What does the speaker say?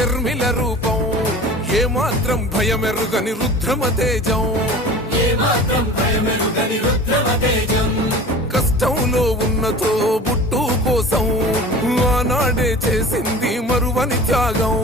శర్మిల రూపం, ఏమాత్రం భయమెరుగని రుద్రమ తేజం, కష్టంలో ఉన్నతో బుట్టు కోసం ఆనాడే చేసింది మరువని త్యాగం.